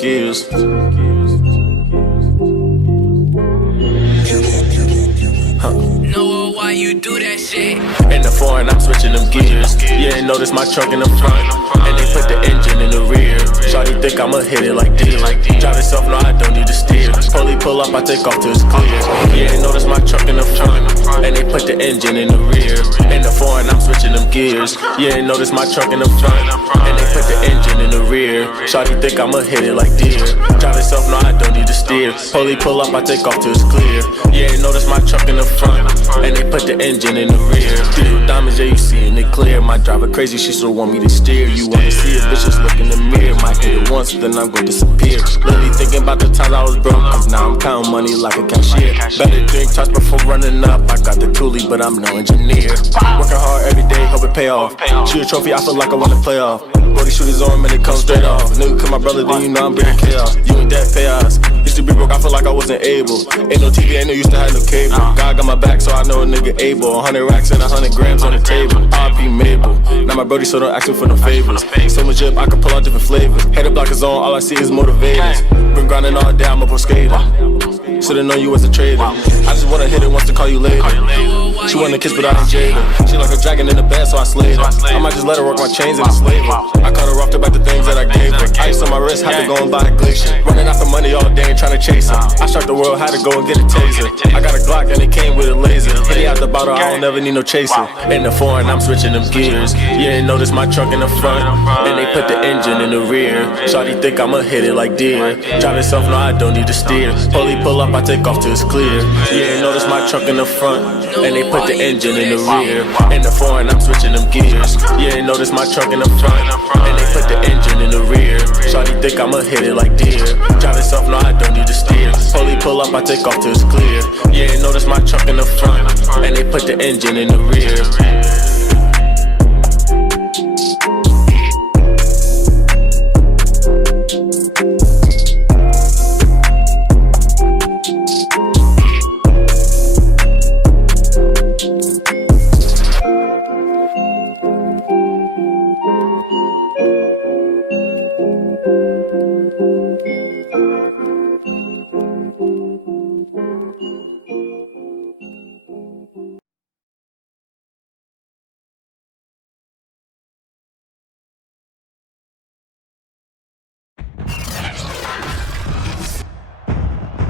gears. Know why you do that shit? In the foreign, I'm switching them gears. You ain't notice my truck in the front, and they put the engine in the rear. Shawty think I'ma hit it like deer. Drive itself, no, I don't need to steer. Fully pull up, I take off till it's clear. You ain't notice my truck in the front, and they put the engine in the rear. In the foreign, I'm switching them gears. You ain't notice my truck in the front, and they put the engine in the rear. Shawty think I'ma hit it like deer. Drive itself, no, I don't need to steer. Fully pull up, I take off till it's clear. You ain't notice my truck in the front, and they put the engine in the rear. Steel diamonds, yeah, you seeing it clear. My driver crazy, she still want me to steer. You wanna see a bitch, just look in the mirror. Might hit it once, then I'm gonna disappear. Literally thinking about the times I was broke, now I'm counting money like a cashier. Better drink touch before running up. I got the coolie, but I'm no engineer. Working hard every day, hope it pay off. Shoot a trophy, I feel like I wanna play off. Brody shoot his arm and it comes straight off. Nigga, call my brother, then you know I'm bringing chaos. You and that chaos. Used to be broke, I feel like I wasn't able. Ain't no TV, ain't no used to have no cable. God got my back, so I know a nigga able. 100 racks and 100 grams on the table. R.P. Mabel. Now my Brody, so don't ask me for no favors. So much drip, I can pull out different flavors. Head the block is on, all I see is motivators. Been grinding all day, I'm a pro skater. Should've known you was a trader. I just wanna hit it once to call you later. She wanna kiss, but I ain't jaded. She like a dragon in the bed, so I slayed her. I might just let her work my chains and enslave her. I caught her off about the things that I gave her. Ice on my wrist, had to go and buy a glacier. Running after money all day and trying to chase her. I struck the world, had to go and get a taser. I got a Glock and it came with a laser. Hit it out the bottle, I don't ever need no chaser. In the foreign, I'm switching them gears. You ain't notice my truck in the front, and they put the engine in the rear. Shawty think I'ma hit it like deer. Drive itself, no, I don't need to steer. Fully pull up, I take off till it's clear. You ain't notice my truck in the front, and they put the engine in the rear. In the foreign, I'm switching them gears. You ain't notice my truck in the front, and they put the engine in the rear. Shawty think I'ma hit it like deer. Drive itself, no, I don't need to steer. Fully pull up, I take off till it's clear. You ain't notice my truck in the front, and they put the engine in the rear.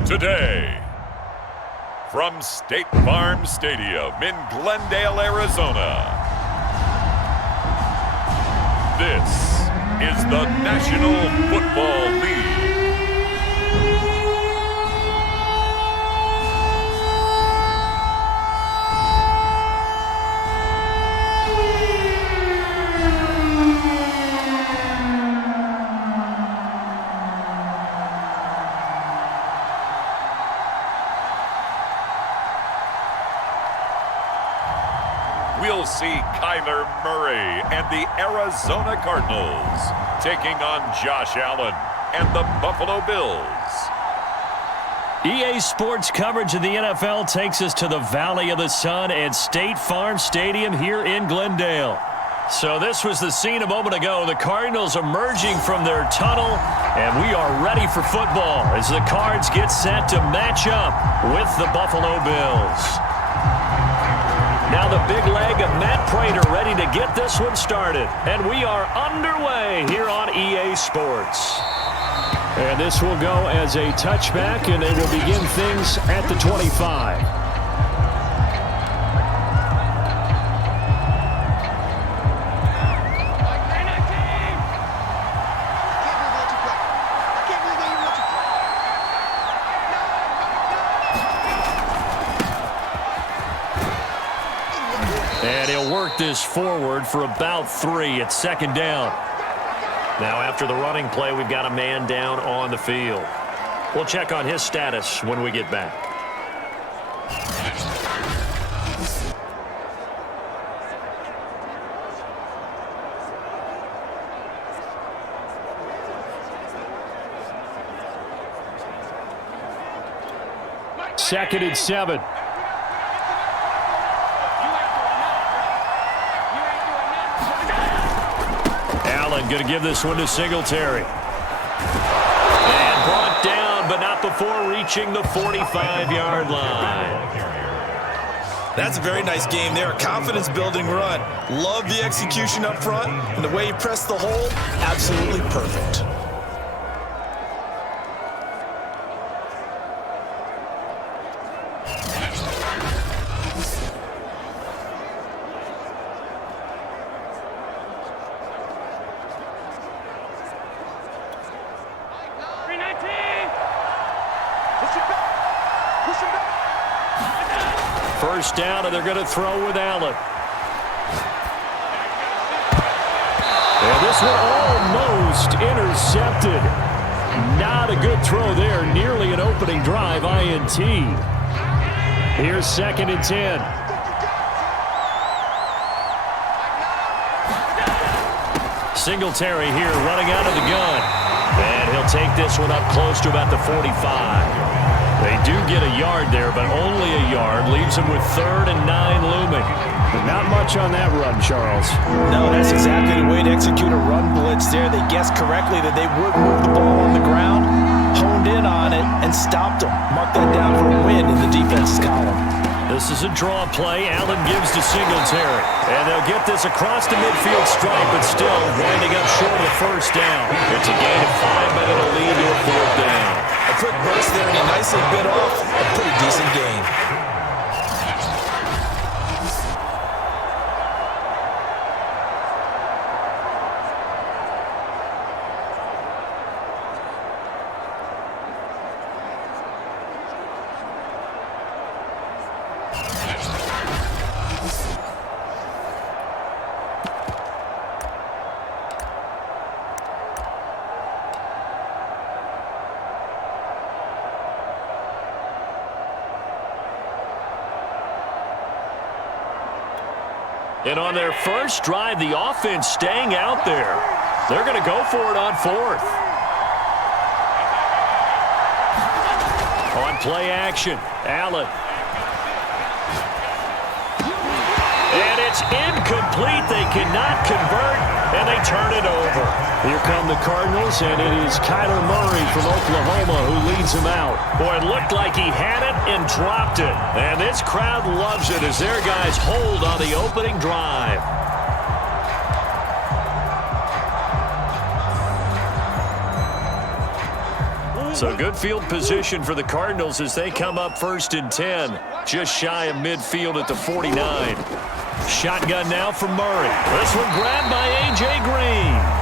Today, from State Farm Stadium in Glendale, Arizona, this is the National Football League. We'll see Kyler Murray and the Arizona Cardinals taking on Josh Allen and the Buffalo Bills. EA Sports coverage of the NFL takes us to the Valley of the Sun at State Farm Stadium here in Glendale. So this was the scene a moment ago. The Cardinals emerging from their tunnel, and we are ready for football as the Cards get set to match up with the Buffalo Bills. Now the big leg of Matt Prater ready to get this one started. And we are underway here on EA Sports. And this will go as a touchback, and they will begin things at the 25. And he'll work this forward for about 3 at second down. Now after the running play, we've got a man down on the field. We'll check on his status when we get back. Second and 7. Allen going to give this one to Singletary. reaching the 45-yard line. That's a very nice game there. A confidence-building run. Love the execution up front, and the way he pressed the hole, absolutely perfect. First down, and they're going to throw with Allen. And this one almost intercepted. Not a good throw there. Nearly an opening drive, INT. Here's 2nd and 10. Singletary here running out of the gun. And he'll take this one up close to about the 45. They do get a yard there, but only a yard. Leaves them with 3rd and 9 looming. Not much on that run, Charles. No, that's exactly the way to execute a run blitz there. They guessed correctly that they would move the ball on the ground, honed in on it, and stopped them. Mark that down for a win in the defense's column. This is a draw play. Allen gives to Singletary. And they'll get this across the midfield stripe, but still winding up short of the first down. It's a gain of 5, but it'll lead to a 4th down. A quick burst there, and he nicely bit off a pretty decent game. And on their first drive, the offense staying out there. They're going to go for it on 4th. On play action, Allen. And it's incomplete. They cannot convert, and they turn it over. Here come the Cardinals, and it is Kyler Murray from Oklahoma who leads them out. Boy, it looked like he had it and dropped it. And this crowd loves it as their guys hold on the opening drive. So good field position for the Cardinals as they come up 1st and 10. Just shy of midfield at the 49. Shotgun now from Murray. This one grabbed by A.J. Green.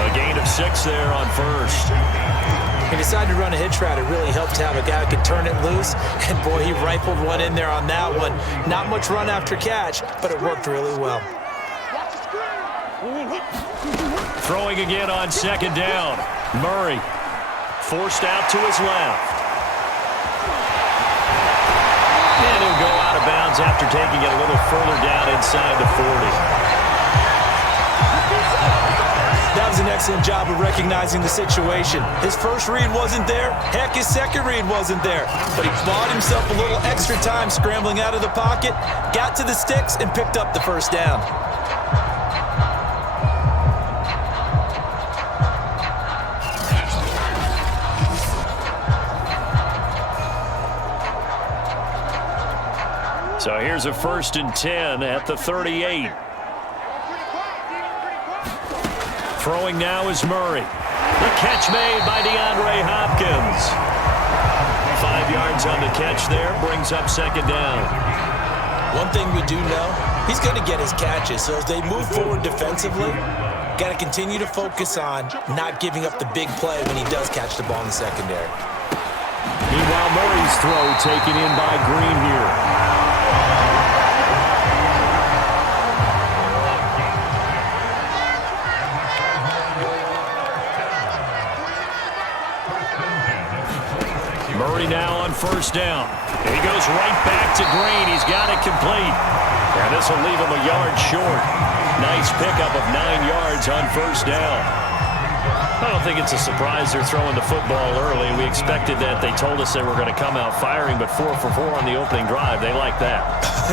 A gain of 6 there on 1st. He decided to run a hitch route. It really helped to have a guy who could turn it loose. And, boy, he rifled one in there on that one. Not much run after catch, but it worked really well. Throwing again on 2nd down. Murray forced out to his left. And he'll go out of bounds after taking it a little further down inside the 40. That was an excellent job of recognizing the situation. His first read wasn't there. Heck, his second read wasn't there. But he bought himself a little extra time scrambling out of the pocket, got to the sticks, and picked up the first down. So here's a 1st and 10 at the 38. Throwing now is Murray. The catch made by DeAndre Hopkins. 5 yards on the catch there, brings up 2nd down. One thing we do know, he's going to get his catches. So as they move forward defensively, got to continue to focus on not giving up the big play when he does catch the ball in the secondary. Meanwhile, Murray's throw taken in by Green here. Murray now on 1st down. And he goes right back to Green. He's got it complete. And this will leave him a yard short. Nice pickup of 9 yards on 1st down. I don't think it's a surprise they're throwing the football early. We expected that. They told us they were going to come out firing, but 4 for 4 on the opening drive. They like that.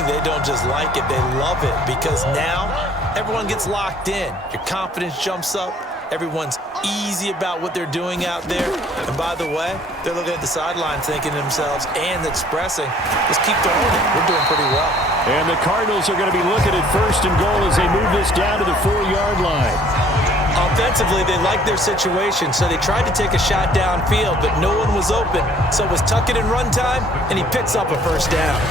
They don't just like it, they love it, because now everyone gets locked in. Your confidence jumps up. Everyone's easy about what they're doing out there. And by the way, they're looking at the sideline thinking to themselves and expressing, just keep throwing it. We're doing pretty well. And the Cardinals are going to be looking at 1st and goal as they move this down to the 4-yard line. Offensively, they liked their situation, so they tried to take a shot downfield, but no one was open. So it was tuck it and run time, and he picks up a 1st down.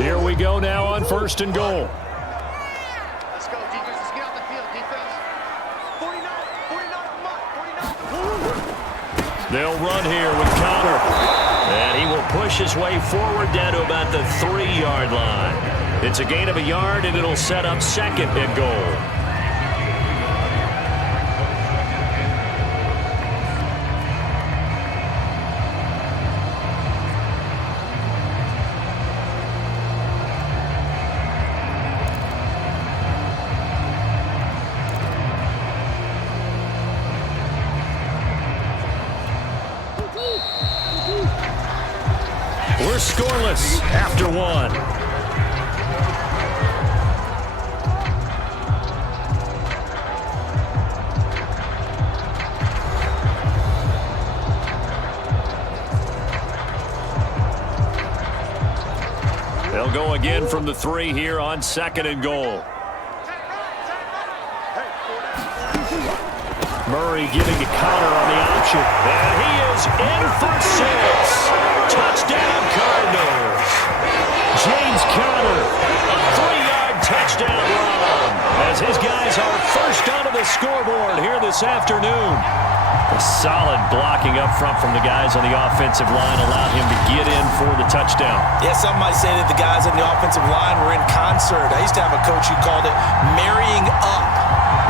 Here we go now on 1st and goal. Let's go, defense. Let's get out the field, defense. 49, come on, 49. They'll run here with Connor. And he will push his way forward down to about the 3-yard line. It's a gain of a yard, and it'll set up 2nd and goal. We're scoreless after 1. They'll go again from the 3 here on 2nd and goal. Murray giving to Connor on the option. And he is in for 6. Touchdown, Cardinals. James Conner, a 3-yard touchdown run as his guys are first onto the scoreboard here this afternoon. A solid blocking up front from the guys on the offensive line allowed him to get in for the touchdown. Yeah, some might say that the guys on the offensive line were in concert. I used to have a coach who called it marrying up,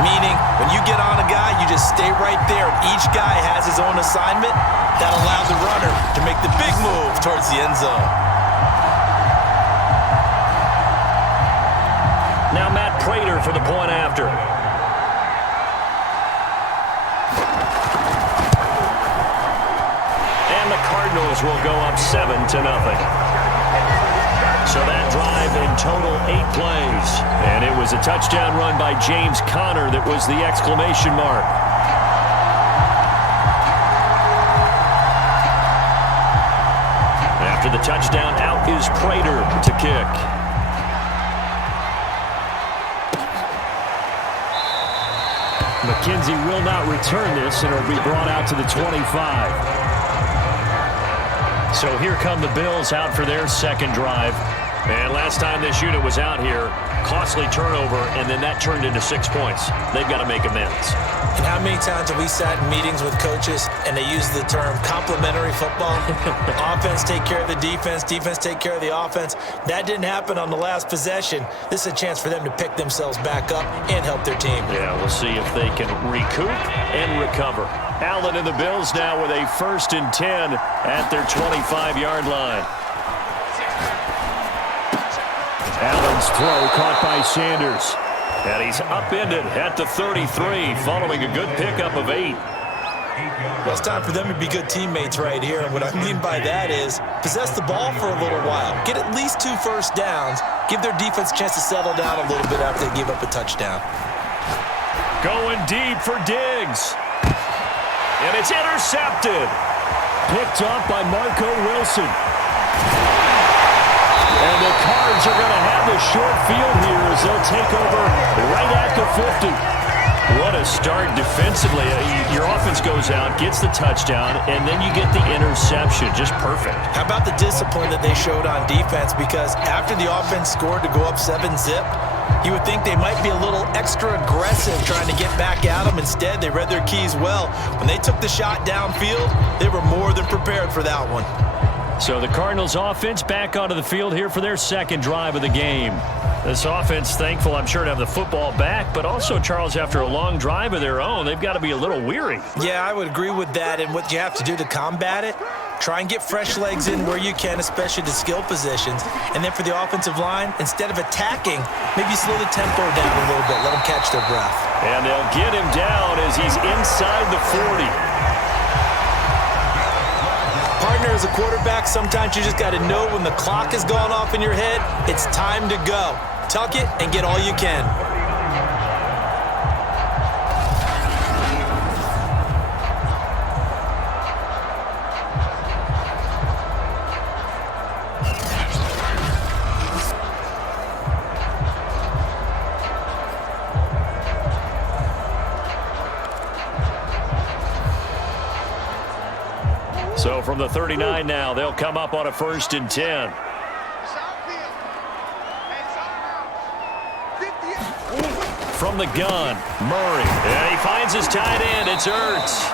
meaning when you get on a guy, you just stay right there. Each guy has his own assignment. That allowed the runner to make the big move towards the end zone. Now Matt Prater for the point after. And the Cardinals will go up 7-0. So that drive in total 8 plays. And it was a touchdown run by James Conner that was the exclamation mark. After the touchdown, out is Prater to kick. McKenzie will not return this, and it'll be brought out to the 25. So here come the Bills out for their 2nd drive. And last time this unit was out here, costly turnover, and then that turned into 6 points. They've got to make amends. And how many times have we sat in meetings with coaches and they use the term complementary football? Offense take care of the defense, defense take care of the offense. That didn't happen on the last possession. This is a chance for them to pick themselves back up and help their team. Yeah, we'll see if they can recoup and recover. Allen and the Bills now with a 1st and 10 at their 25-yard line. Allen's throw caught by Sanders. And he's upended at the 33 following a good pickup of 8. Well, it's time for them to be good teammates right here. And what I mean by that is possess the ball for a little while. Get at least 2 first downs. Give their defense a chance to settle down a little bit after they give up a touchdown. Going deep for Diggs. And it's intercepted. Picked up by Marco Wilson. And the Cards are going to have the short field here as they'll take over right at the 50. What a start defensively. Your offense goes out, gets the touchdown, and then you get the interception. Just perfect. How about the discipline that they showed on defense? Because after the offense scored to go up 7-zip, you would think they might be a little extra aggressive trying to get back at them. Instead, they read their keys well. When they took the shot downfield, they were more than prepared for that one. So the Cardinals offense back onto the field here for their 2nd drive of the game. This offense thankful, I'm sure, to have the football back, but also, Charles, after a long drive of their own, they've got to be a little weary. Yeah, I would agree with that, and what you have to do to combat it Try and get fresh legs in where you can, especially the skill positions. And then for the offensive line, instead of attacking, maybe slow the tempo down a little bit. Let them catch their breath. And they'll get him down as he's inside the 40. Partner, as a quarterback, sometimes you just got to know when the clock has gone off in your head, it's time to go. Tuck it and get all you can. So from the 39 now, they'll come up on a 1st and 10. From the gun, Murray. And he finds his tight end. It's Ertz.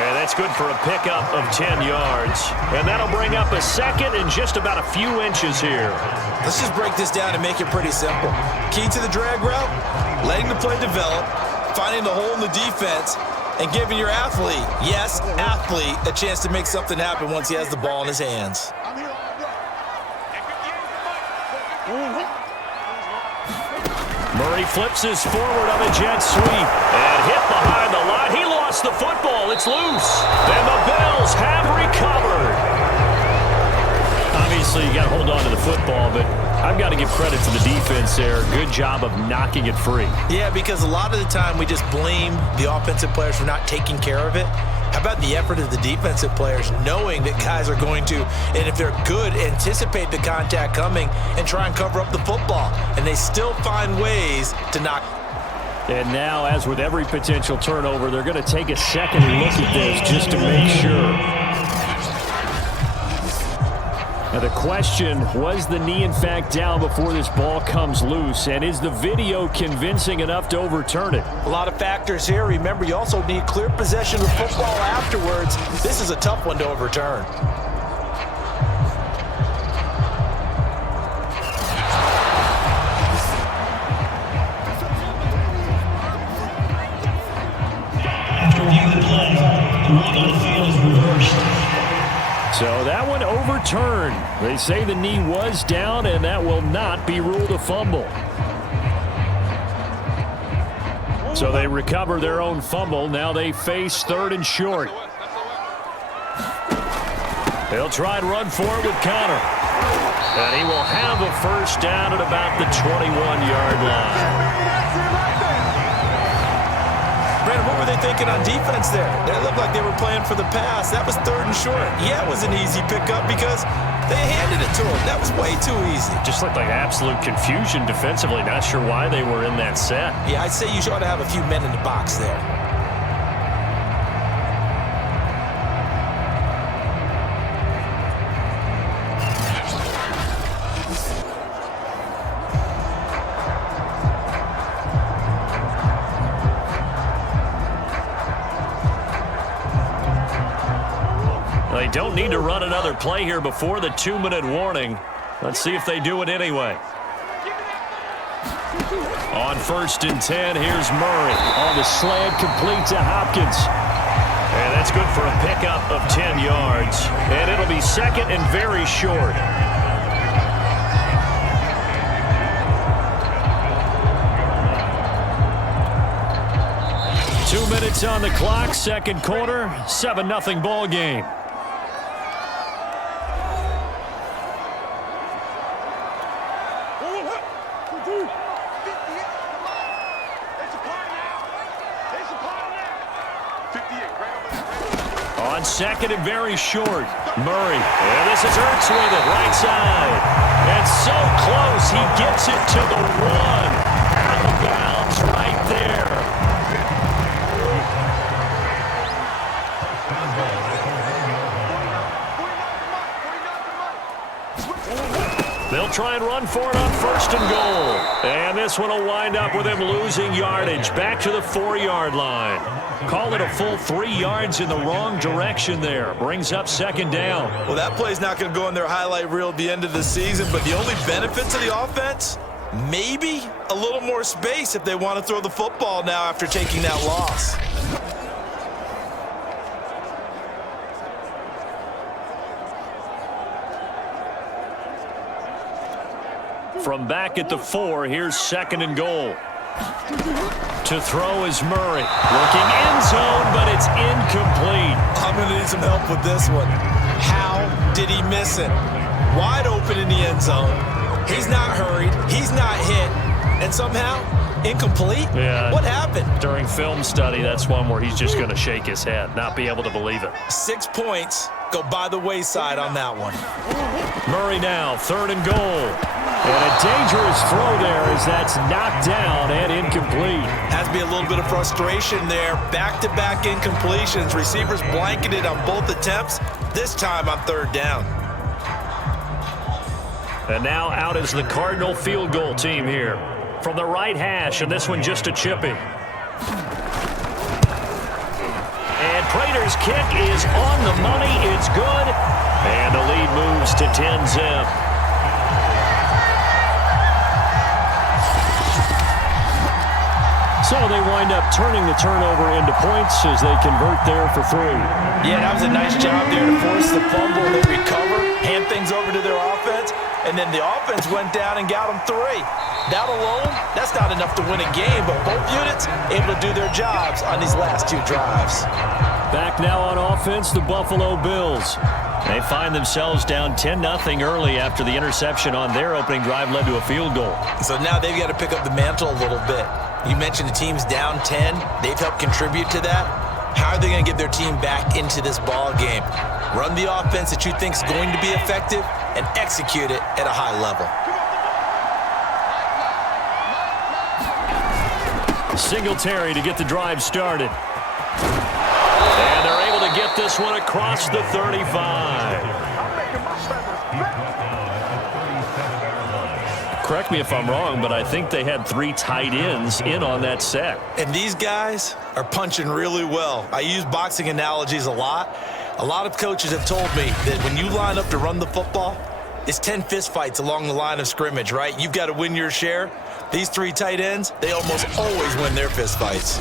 And that's good for a pickup of 10 yards. And that'll bring up a 2nd and just about a few inches here. Let's just break this down and make it pretty simple. Key to the drag route, letting the play develop, finding the hole in the defense, and giving your athlete, yes, athlete, a chance to make something happen once he has the ball in his hands. Murray flips his forward on a jet sweep and hit behind the line. He lost the football. It's loose. And the Bills have recovered. Obviously, you got to hold on to the football, but I've got to give credit to the defense there. Good job of knocking it free. Yeah, because a lot of the time we just blame the offensive players for not taking care of it. How about the effort of the defensive players knowing that guys are going to, and if they're good, anticipate the contact coming and try and cover up the football. And they still find ways to knock. And now, as with every potential turnover, they're going to take a second look at this just to make sure. Now the question, was the knee in fact down before this ball comes loose? And is the video convincing enough to overturn it? A lot of factors here. Remember, you also need clear possession of football afterwards. This is a tough one to overturn. After reviewing the play, the ruling on the field is reversed. So that one overturned. They say the knee was down, and that will not be ruled a fumble. So they recover their own fumble. Now they face 3rd and short. They'll try and run for it with Connor. And he will have a 1st down at about the 21-yard line. Brandon, what were they thinking on defense there? It looked like they were playing for the pass. That was 3rd and short. Yeah, it was an easy pickup because they handed it to him. That was way too easy. Just looked like absolute confusion defensively. Not sure why they were in that set. Yeah, I'd say you ought to have a few men in the box there. They don't need to run another play here before the 2-minute warning. Let's see if they do it anyway. On 1st and 10, here's Murray. On the slant, complete to Hopkins. And that's good for a pickup of 10 yards. And it'll be 2nd and very short. Two minutes on the clock, 2nd quarter, 7-0 ball game. On 2nd and very short, Murray. And this is Ertz with it, right side. And so close, he gets it to the 1. Out of bounds right there. They'll try and run for it on 1st and goal. And this one will wind up with him losing yardage back to the 4-yard line. Call it a full 3 yards in the wrong direction there. Brings up 2nd down. Well, that play's not going to go in their highlight reel at the end of the season, but the only benefit to the offense, maybe a little more space if they want to throw the football now after taking that loss. from back at the 4. Here's 2nd and goal. To throw is Murray. Working end zone, but it's incomplete. I'm going to need some help with this one. How did he miss it? Wide open in the end zone. He's not hurried. He's not hit. And somehow, incomplete? Yeah. What happened? During film study, that's one where he's just going to shake his head, not be able to believe it. 6 points go by the wayside on that one. Murray now, 3rd and goal. And a dangerous throw there as that's knocked down and incomplete. Has to be a little bit of frustration there. Back-to-back incompletions. Receivers blanketed on both attempts, this time on 3rd down. And now out is the Cardinal field goal team here. From the right hash, and this one just a chippy. And Prater's kick is on the money. It's good. And the lead moves to 10-zip. So they wind up turning the turnover into points as they convert there for 3. Yeah, that was a nice job there to force the fumble. They recover, hand things over to their offense, and then the offense went down and got them 3. That alone, that's not enough to win a game, but both units able to do their jobs on these last 2 drives. Back now on offense, the Buffalo Bills. They find themselves down 10-0 early after the interception on their opening drive led to a field goal. So now they've got to pick up the mantle a little bit. You mentioned the team's down 10. They've helped contribute to that. How are they going to get their team back into this ball game? Run the offense that you think is going to be effective and execute it at a high level. Singletary to get the drive started. And they're able to get this one across the 35. Correct me if I'm wrong, but I think they had 3 tight ends in on that set. And these guys are punching really well. I use boxing analogies a lot. A lot of coaches have told me that when you line up to run the football, it's 10 fistfights along the line of scrimmage, right? You've got to win your share. These 3 tight ends, they almost always win their fistfights.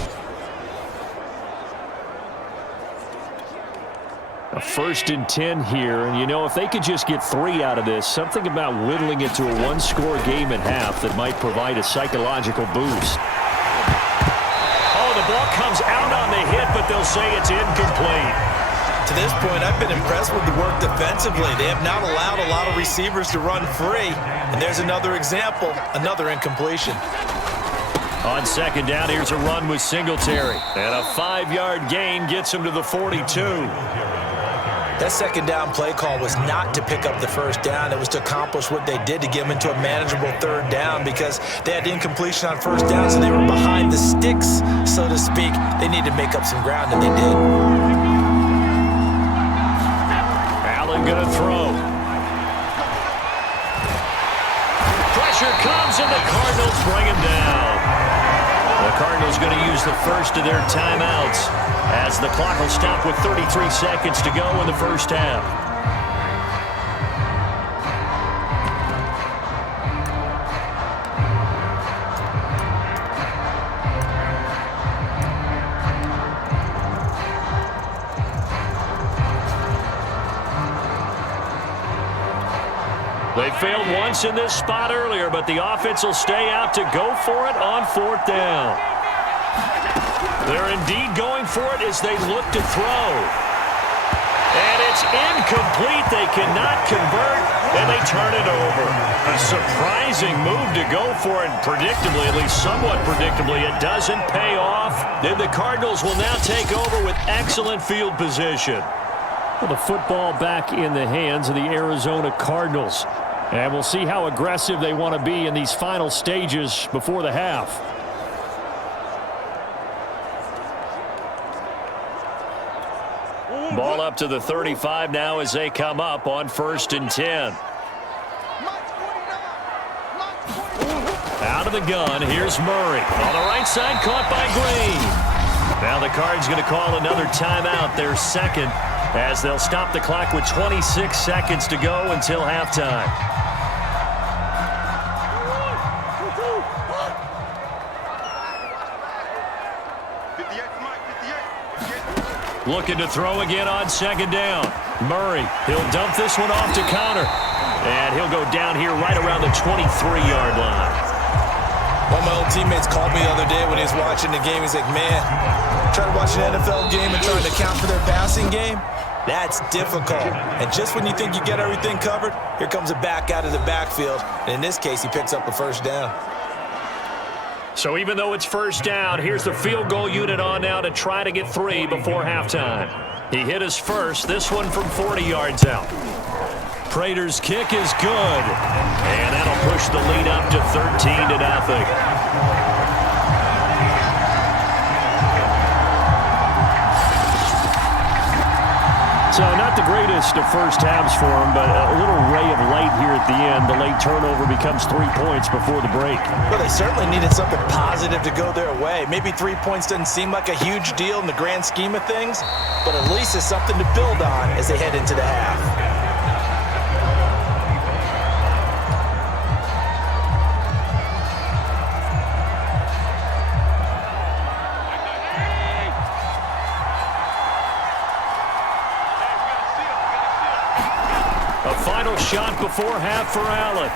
A 1st and 10 here, and you know, if they could just get 3 out of this, something about whittling it to a 1-score game at half that might provide a psychological boost. Oh, the ball comes out on the hit, but they'll say it's incomplete. To this point, I've been impressed with the work defensively. They have not allowed a lot of receivers to run free, and there's another example, another incompletion. On 2nd down, here's a run with Singletary, and a 5-yard gain gets him to the 42. That 2nd down play call was not to pick up the 1st down. It was to accomplish what they did to get them into a manageable 3rd down because they had incompletion on 1st down, so they were behind the sticks, so to speak. They needed to make up some ground, and they did. Allen going to throw. Pressure comes, and the Cardinals bring him down. The Cardinals going to use the first of their timeouts as the clock will stop with 33 seconds to go in the first half. They failed once in this spot earlier, but the offense will stay out to go for it on 4th down. They're indeed going for it as they look to throw. And it's incomplete. They cannot convert, and they turn it over. A surprising move to go for it. Predictably, at least somewhat predictably, it doesn't pay off. Then the Cardinals will now take over with excellent field position. Well, the football back in the hands of the Arizona Cardinals. And we'll see how aggressive they want to be in these final stages before the half. Ball up to the 35 now as they come up on 1st and 10. Out of the gun, here's Murray. On the right side, caught by Green. Now the Cards going to call another timeout, their 2nd, as they'll stop the clock with 26 seconds to go until halftime. Looking to throw again on 2nd down. Murray, he'll dump this one off to counter. And he'll go down here right around the 23-yard line. One of my old teammates called me the other day when he was watching the game. He's like, man, trying to watch an NFL game and trying to account for their passing game, that's difficult. And just when you think you get everything covered, here comes a back out of the backfield. And in this case, he picks up a first down. So even though it's first down, here's the field goal unit on now to try to get 3 before halftime. He hit his first, this one from 40 yards out. Prater's kick is good, and that'll push the lead up to 13-0. So not the greatest of first halves for him, but a little ray of light here at the end. The late turnover becomes 3 points before the break. Well, they certainly needed something positive to go their way. Maybe 3 points doesn't seem like a huge deal in the grand scheme of things, but at least it's something to build on as they head into the half. Shot before half for Allen.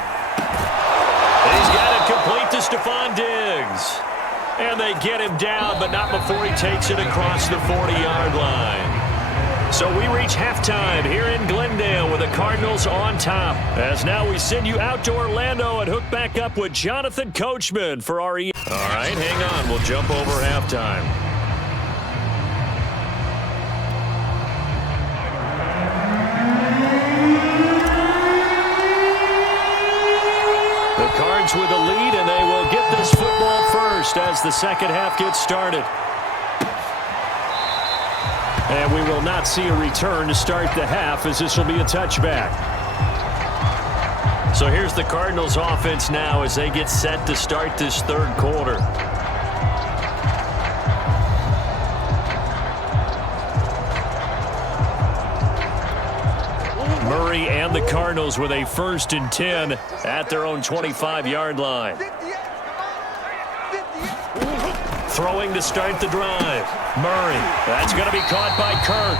He's got it complete to Stephon Diggs. And they get him down, but not before he takes it across the 40-yard line. So we reach halftime here in Glendale with the Cardinals on top. As now we send you out to Orlando and hook back up with Jonathan Coachman for our... All right, hang on. We'll jump over halftime. Cards with a lead, and they will get this football first as the second half gets started. And we will not see a return to start the half, as this will be a touchback. So here's the Cardinals offense now as they get set to start this third quarter. Murray and the Cardinals with a 1st and 10 at their own 25-yard line. Throwing to start the drive. Murray. That's going to be caught by Kirk.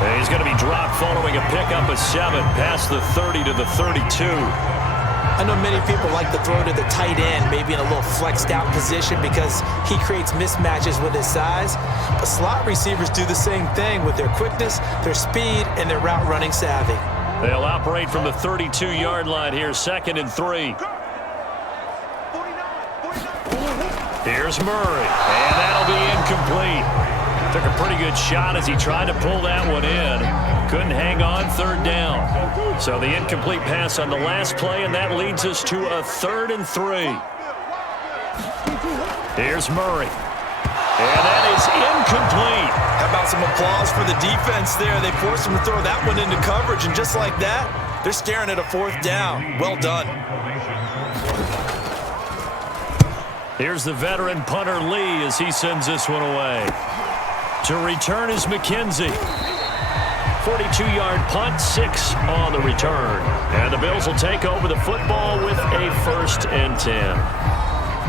And he's going to be dropped following a pickup of 7 past the 30 to the 32. I know many people like to throw to the tight end, maybe in a little flexed out position because he creates mismatches with his size. But slot receivers do the same thing with their quickness, their speed, and their route running savvy. They'll operate from the 32-yard line here, 2nd and 3. Here's Murray, and that'll be incomplete. Took a pretty good shot as he tried to pull that one in. Couldn't hang on, 3rd down. So the incomplete pass on the last play, and that leads us to a 3rd and 3. Here's Murray. And that is incomplete. How about some applause for the defense there? They forced him to throw that one into coverage, and just like that, they're staring at a 4th down. Well done. Here's the veteran punter Lee as he sends this one away. To return is McKenzie. 42-yard punt, 6 on the return. And the Bills will take over the football with a 1st and 10.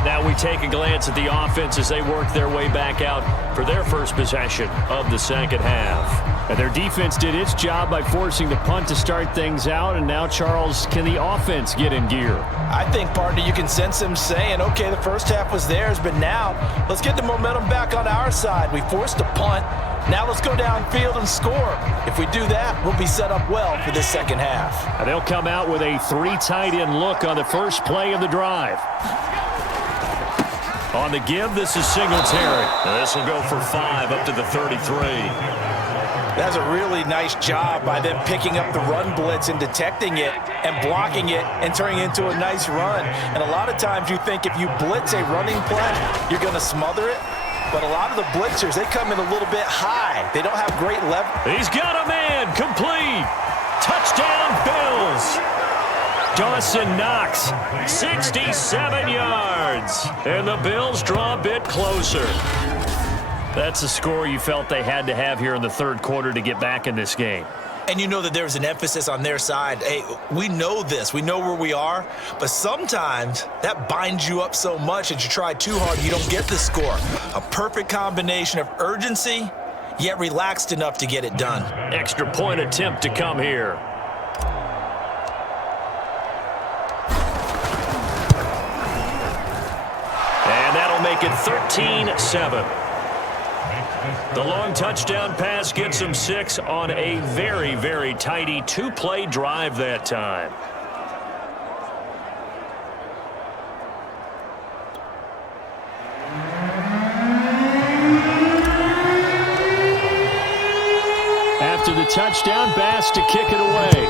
Now we take a glance at the offense as they work their way back out for their first possession of the second half. And their defense did its job by forcing the punt to start things out. And now, Charles, can the offense get in gear? I think, partner, you can sense them saying, okay, the first half was theirs, but now let's get the momentum back on our side. We forced a punt. Now let's go downfield and score. If we do that, we'll be set up well for this second half. And they'll come out with a 3 tight end look on the first play of the drive. On the give, this is Singletary. This will go for 5 up to the 33. That's a really nice job by them picking up the run blitz and detecting it and blocking it and turning it into a nice run. And a lot of times you think if you blitz a running play, you're going to smother it. But a lot of the blitzers, they come in a little bit high. They don't have great leverage. He's got a man. Complete. Touchdown, Bills. Dawson Knox, 67 yards. And the Bills draw a bit closer. That's a score you felt they had to have here in the third quarter to get back in this game. And you know that there's an emphasis on their side. Hey, we know this. We know where we are. But sometimes that binds you up so much that you try too hard, you don't get the score. A perfect combination of urgency, yet relaxed enough to get it done. Extra point attempt to come here. And that'll make it 13-7. The long touchdown pass gets him 6 on a very, very tidy 2-play drive that time. After the touchdown, Bass to kick it away.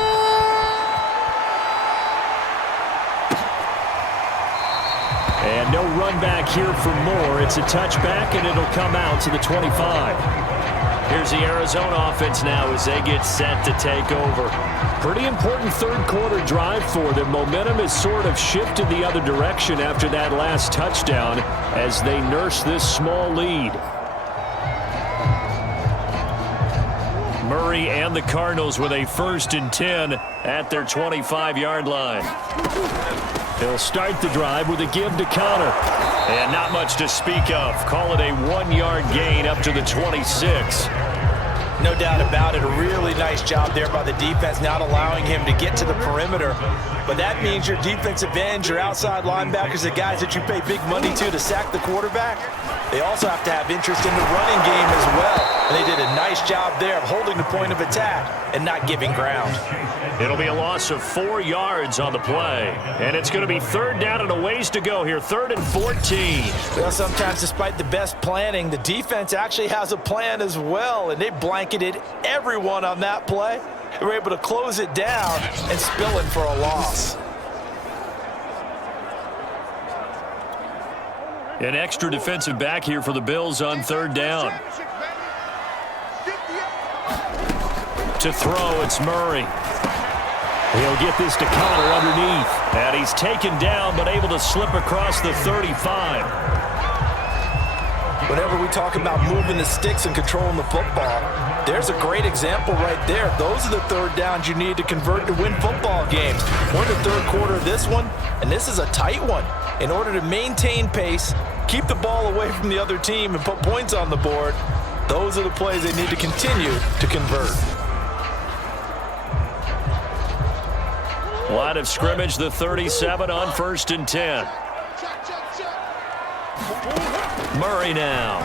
And no run back here for Moore. It's a touchback, and it'll come out to the 25. Here's the Arizona offense now as they get set to take over. Pretty important third-quarter drive for them. Momentum has sort of shifted the other direction after that last touchdown as they nurse this small lead. Murray and the Cardinals with a 1st and 10 at their 25-yard line. They'll start the drive with a give to Connor. And not much to speak of. Call it a 1-yard gain up to the 26. No doubt about it. A really nice job there by the defense, not allowing him to get to the perimeter. But that means your defensive ends, your outside linebackers, the guys that you pay big money to sack the quarterback, they also have to have interest in the running game as well. And they did a nice job there of holding the point of attack and not giving ground. It'll be a loss of 4 yards on the play. And it's going to be 3rd down and a ways to go here. 3rd and 14. Well, sometimes despite the best planning, the defense actually has a plan as well. And they blanketed everyone on that play. They were able to close it down and spill it for a loss. An extra defensive back here for the Bills on 3rd down. To throw, it's Murray. He'll get this to Connor underneath. And he's taken down, but able to slip across the 35. Whenever we talk about moving the sticks and controlling the football, there's a great example right there. Those are the 3rd downs you need to convert to win football games. We're in the 3rd quarter of this one, and this is a tight one. In order to maintain pace, keep the ball away from the other team, and put points on the board, those are the plays they need to continue to convert. Line of scrimmage, the 37 on 1st and 10. Murray now.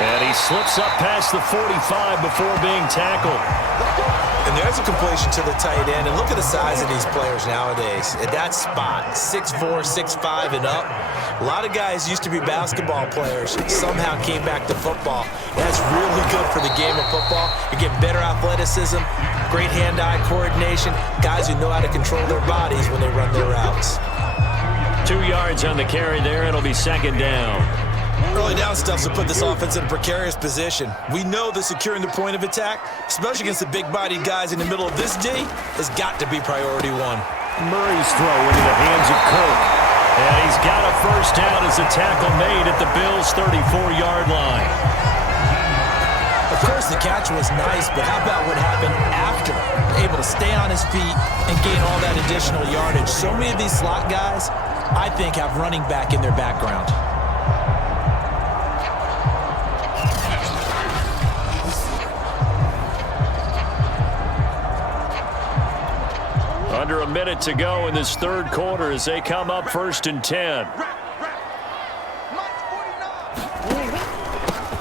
And he slips up past the 45 before being tackled. And there's a completion to the tight end. And look at the size of these players nowadays. At that spot, 6'4", 6'5", and up. A lot of guys used to be basketball players, somehow came back to football. That's really good for the game of football. You get better athleticism, great hand-eye coordination, guys who know how to control their bodies when they run their routes. 2 yards on the carry there. It'll be 2nd down. Early down stuff to put this offense in a precarious position. We know that securing the point of attack, especially against the big-bodied guys in the middle of this D, has got to be priority 1. Murray's throw into the hands of Kirk. And he's got a 1st down as a tackle made at the Bills' 34-yard line. Of course, the catch was nice, but how about what happened after? Able to stay on his feet and gain all that additional yardage. So many of these slot guys, I think, have running back in their background. Under a minute to go in this 3rd quarter as they come up 1st and 10.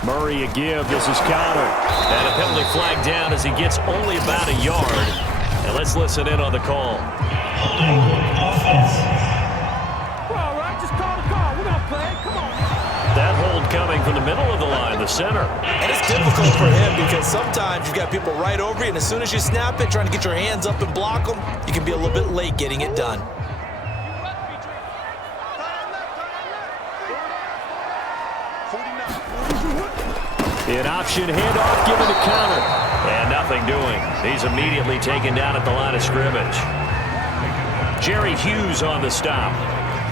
Murray a give. This is Connor. And a penalty flag down as he gets only about a yard. And let's listen in on the call. That hold coming from the middle of the line, the center. And it's difficult for him because sometimes you've got people right over you, and as soon as you snap it, trying to get your hands up and block them, you can be a little bit late getting it done. An option handoff given to Connor. And nothing doing. He's immediately taken down at the line of scrimmage. Jerry Hughes on the stop.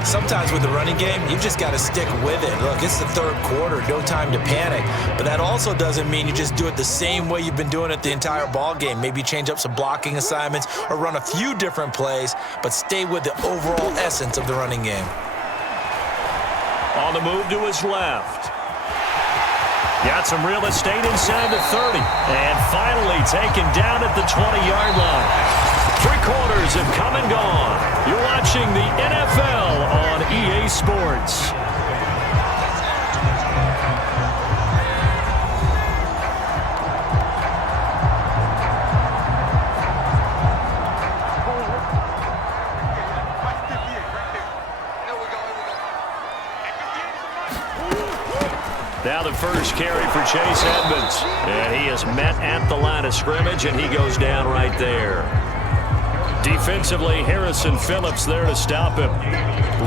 Sometimes with the running game, you've just got to stick with it. Look, it's the 3rd quarter, no time to panic. But that also doesn't mean you just do it the same way you've been doing it the entire ball game. Maybe change up some blocking assignments or run a few different plays, but stay with the overall essence of the running game. On the move to his left. Got some real estate inside the 30. And finally taken down at the 20-yard line. quarters have come and gone. You're watching the NFL on EA Sports. Now the first carry for Chase Edmonds. And he is met at the line of scrimmage, and he goes down right there. Defensively, Harrison Phillips there to stop him.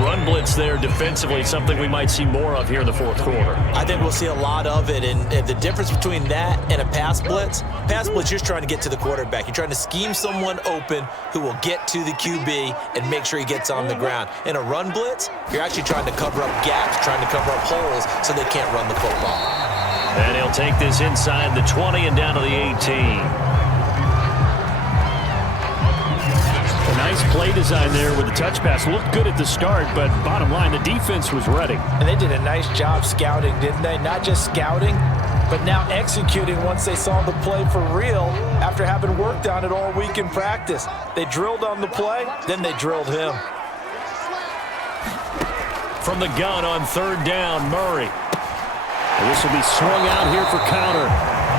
Run blitz there defensively, something we might see more of here in the fourth quarter. I think we'll see a lot of it, and the difference between that and a pass blitz, you're just trying to get to the quarterback. You're trying to scheme someone open who will get to the QB and make sure he gets on the ground. In a run blitz, you're actually trying to cover up gaps, trying to cover up holes so they can't run the football. And he'll take this inside the 20 and down to the 18. Nice play design there with the touch pass. Looked good at the start, but bottom line, the defense was ready. And they did a nice job scouting, didn't they? Not just scouting, but now executing once they saw the play for real after having worked on it all week in practice. They drilled on the play, then they drilled him. From the gun on third down, Murray. And this will be swung out here for counter.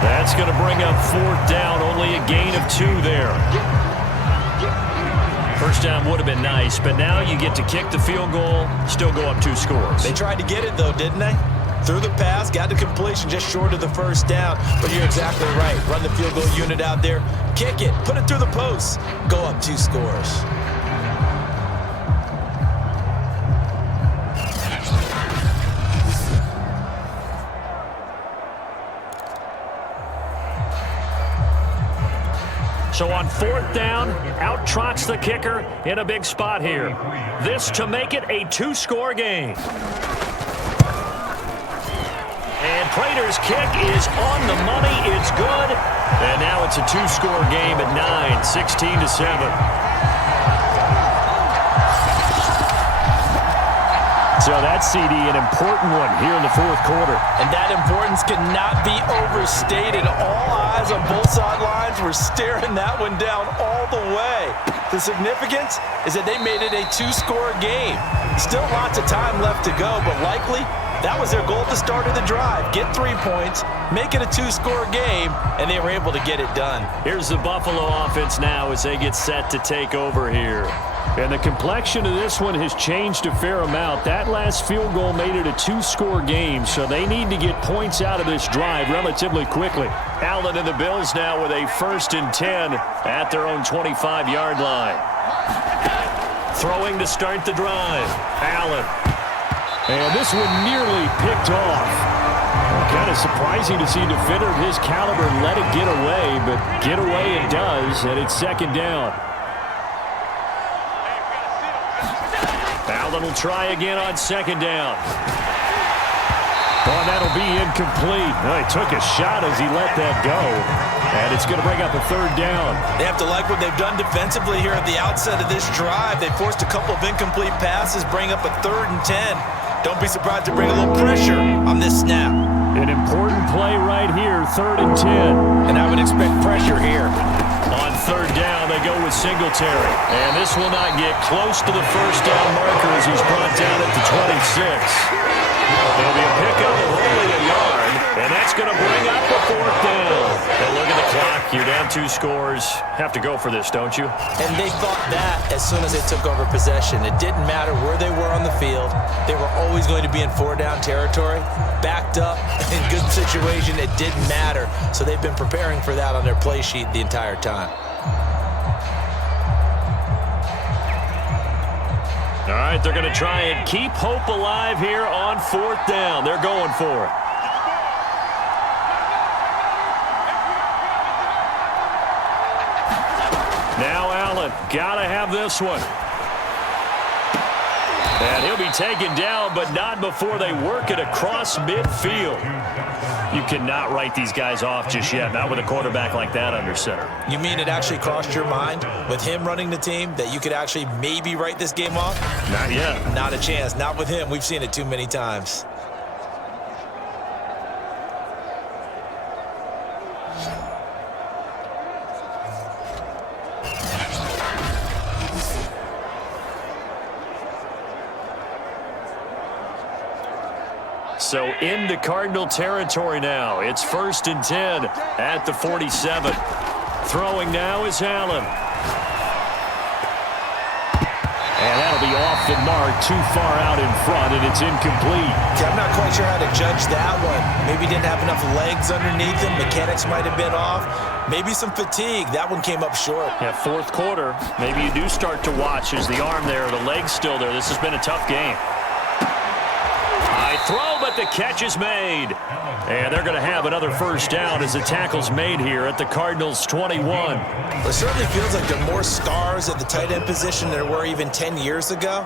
That's going to bring up fourth down, only a gain of 2 there. First down would have been nice, but now you get to kick the field goal, still go up 2 scores. They tried to get it, though, didn't they? Threw the pass, got the completion just short of the first down. But you're exactly right. Run the field goal unit out there, kick it, put it through the post, go up 2 scores. So on fourth down, out trots the kicker in a big spot here. This to make it a 2-score game. And Prater's kick is on the money. It's good. And now it's a 2-score game at 9, 16-7. So that CD, an important one here in the fourth quarter. And that importance cannot be overstated. All eyes on both sidelines were staring that one down all the way. The significance is that they made it a 2-score game. Still lots of time left to go, but likely that was their goal at the start of the drive. Get 3 points, make it a 2-score game, and they were able to get it done. Here's the Buffalo offense now as they get set to take over here. And the complexion of this one has changed a fair amount. That last field goal made it a 2-score game, so they need to get points out of this drive relatively quickly. Allen and the Bills now with a 1st and 10 at their own 25-yard line. Throwing to start the drive. Allen. And this one nearly picked off. Kind of surprising to see a defender of his caliber let it get away, but get away it does, and it's 2nd down. Allen will try again on 2nd down. Oh, that'll be incomplete. He took a shot as he let that go. And it's going to bring up a 3rd down. They have to like what they've done defensively here at the outset of this drive. They forced a couple of incomplete passes, bring up a 3rd and 10. Don't be surprised to bring a little pressure on this snap. An important play right here, 3rd and 10. And I would expect pressure here. On 3rd down, they go with Singletary. And this will not get close to the first down marker as he's brought down at the 26. There'll be a pickup of only a yard, and that's going to bring up the 4th down. And look at the clock. You're down 2 scores. Have to go for this, don't you? And they thought that as soon as they took over possession. It didn't matter where they were on the field. They were always going to be in 4-down territory. Backed up, in good situation, it didn't matter. So they've been preparing for that on their play sheet the entire time. All right, they're going to try and keep hope alive here on 4th down. They're going for it. Now Allen, got to have this one. And he'll be taken down, but not before they work it across midfield. You cannot write these guys off just yet, not with a quarterback like that under center. You mean it actually crossed your mind with him running the team that you could actually maybe write this game off? Not yet. Not a chance. Not with him. We've seen it too many times. So into Cardinal territory now. It's 1st and 10 at the 47. Throwing now is Allen. And that'll be off the mark, too far out in front, and it's incomplete. I'm not quite sure how to judge that one. Maybe didn't have enough legs underneath him. Mechanics might have been off. Maybe some fatigue. That one came up short. Yeah, 4th quarter, maybe you do start to watch. Is the arm there, the leg's still there. This has been a tough game. High throw, but the catch is made. And they're going to have another first down as the tackle's made here at the Cardinals' 21. It certainly feels like there are more stars at the tight end position than there were even 10 years ago.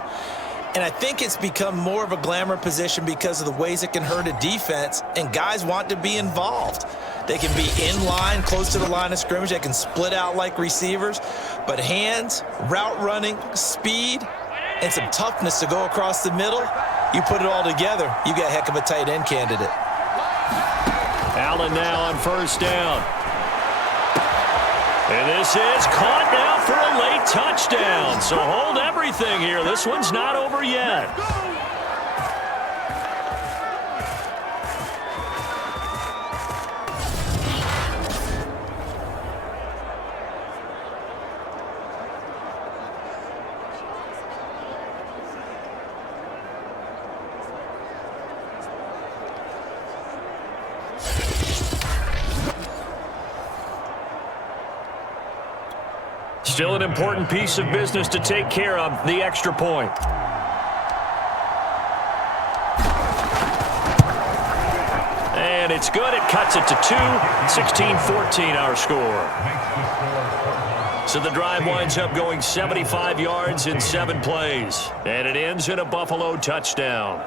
And I think it's become more of a glamour position because of the ways it can hurt a defense, and guys want to be involved. They can be in line, close to the line of scrimmage. They can split out like receivers. But hands, route running, speed, and some toughness to go across the middle, you put it all together, you got a heck of a tight end candidate. Allen now on first down. And this is caught now for a late touchdown. So hold everything here. This one's not over yet. Still an important piece of business to take care of, the extra point. And it's good. It cuts it to 2. 16-14 our score. So the drive winds up going 75 yards in 7 plays. And it ends in a Buffalo touchdown.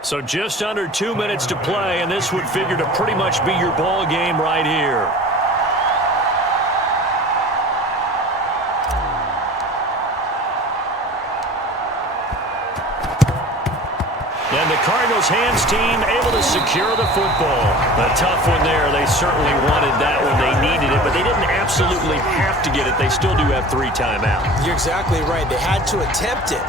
So just under 2 minutes to play, and this would figure to pretty much be your ball game right here. And the Cardinals hands team able to secure the football. A tough one there. They certainly wanted that one. They needed it, but they didn't absolutely have to get it. They still do have 3 timeouts. You're exactly right. They had to attempt it.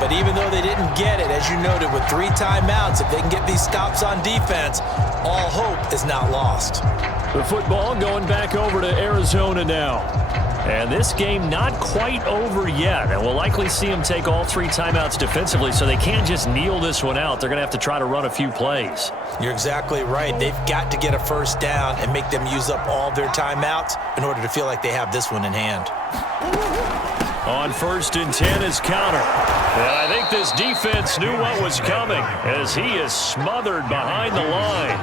But even though they didn't get it, as you noted, with 3 timeouts, if they can get these stops on defense, all hope is not lost. The football going back over to Arizona now. And this game not quite over yet. And we'll likely see them take all 3 timeouts defensively, so they can't just kneel this one out. They're going to have to try to run a few plays. You're exactly right. They've got to get a first down and make them use up all their timeouts in order to feel like they have this one in hand. On 1st and 10 is counter. And I think this defense knew what was coming as he is smothered behind the line.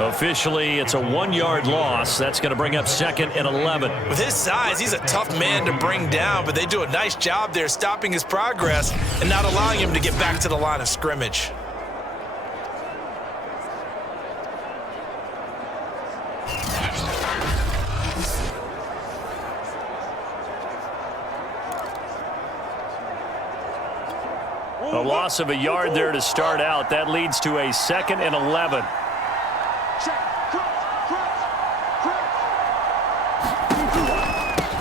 Officially, it's a 1-yard loss. That's going to bring up 2nd and 11. With his size, he's a tough man to bring down, but they do a nice job there stopping his progress and not allowing him to get back to the line of scrimmage. A loss of a yard there to start out. That leads to a 2nd and 11.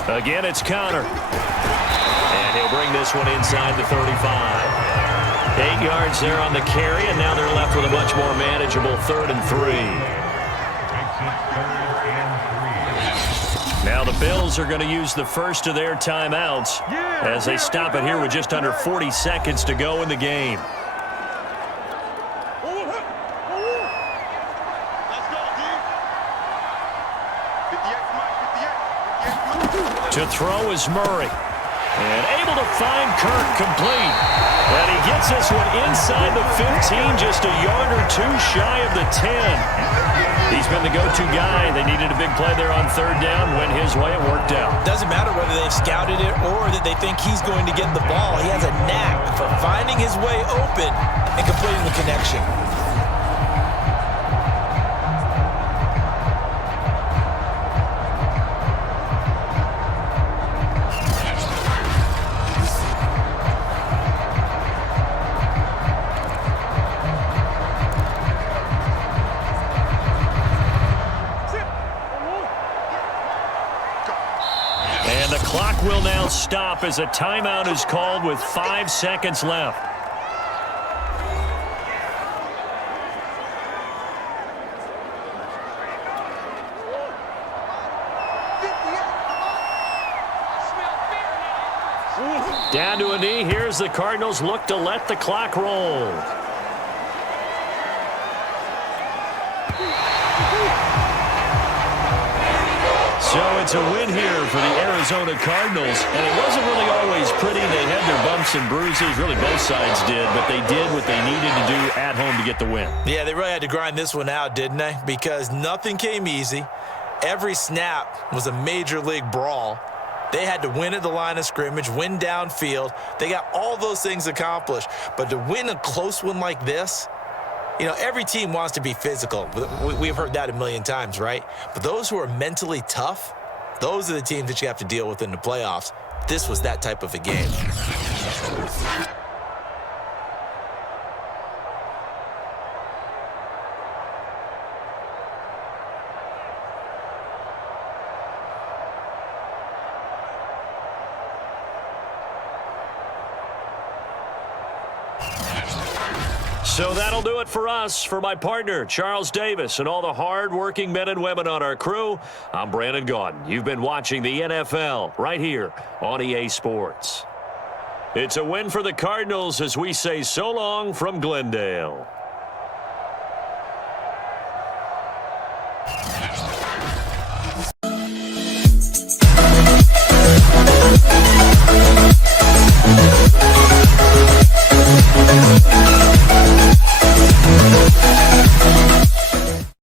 Again, it's counter. And he'll bring this one inside the 35. 8 yards there on the carry, and now they're left with a much more manageable 3rd and 3. Now the Bills are going to use the first of their timeouts as they stop it here with just under 40 seconds to go in the game. To throw is Murray. And able to find Kirk complete. And he gets this one inside the 15, just a yard or 2 shy of the 10. He's been the go-to guy. They needed a big play there on 3rd down. Went his way. It worked out. Doesn't matter whether they've scouted it or that they think he's going to get the ball. He has a knack for finding his way open and completing the connection. And the clock will now stop as a timeout is called with 5 seconds left. Down to a knee. Here's the Cardinals look to let the clock roll. So it's a win here for the Arizona Cardinals, and it wasn't really always pretty. They had their bumps and bruises, really both sides did, but they did what they needed to do at home to get the win. Yeah, they really had to grind this one out, didn't they? Because nothing came easy. Every snap was a major league brawl. They had to win at the line of scrimmage, win downfield. They got all those things accomplished. But to win a close one like this, you know, every team wants to be physical. We've heard that a million times, right? But those who are mentally tough, those are the teams that you have to deal with in the playoffs. This was that type of a game. So that'll do it for us. For my partner, Charles Davis, and all the hard-working men and women on our crew, I'm Brandon Gaudin. You've been watching the NFL right here on EA Sports. It's a win for the Cardinals as we say so long from Glendale.